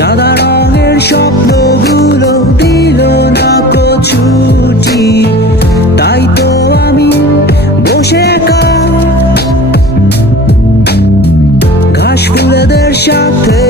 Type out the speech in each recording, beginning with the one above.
সাদা রঙের স্বপ্নগুলো দিল না ছুটি তাই তো আমি বসে একা ঘাস ফুলেদের সাথে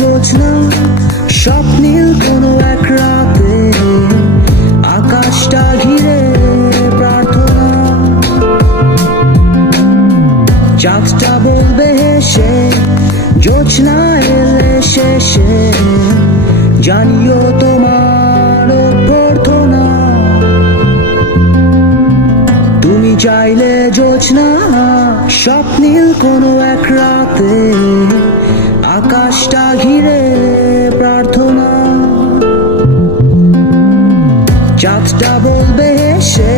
জোছনা স্বপ্নীল কোনো এক রাতে আকাশটা ঘিরে প্রার্থনা। চাঁদটা বলবে, হেসে জোছনা এলে শেষে জানিও তোমার প্রার্থনা তুমি চাইলে জোছনা, স্বপ্নীল কোনো এক রাতে চাঁদটা বলবে হেসে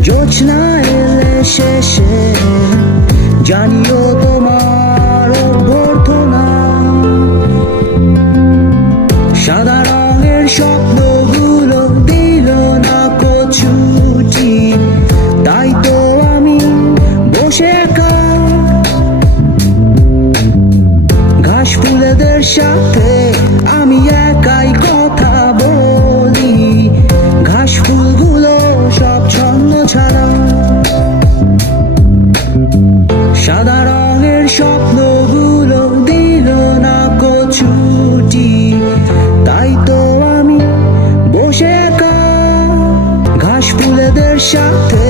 জোছনা এলে শেষে। জানিও তোমার অভ্যর্থনা। সাদা রঙের স্বপ্নগুলো দিল না ছুটি তাই তো আমি বসে একা। ঘাস ফুলেদের সাথে ছেলেদের সাথে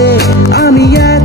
আমি এক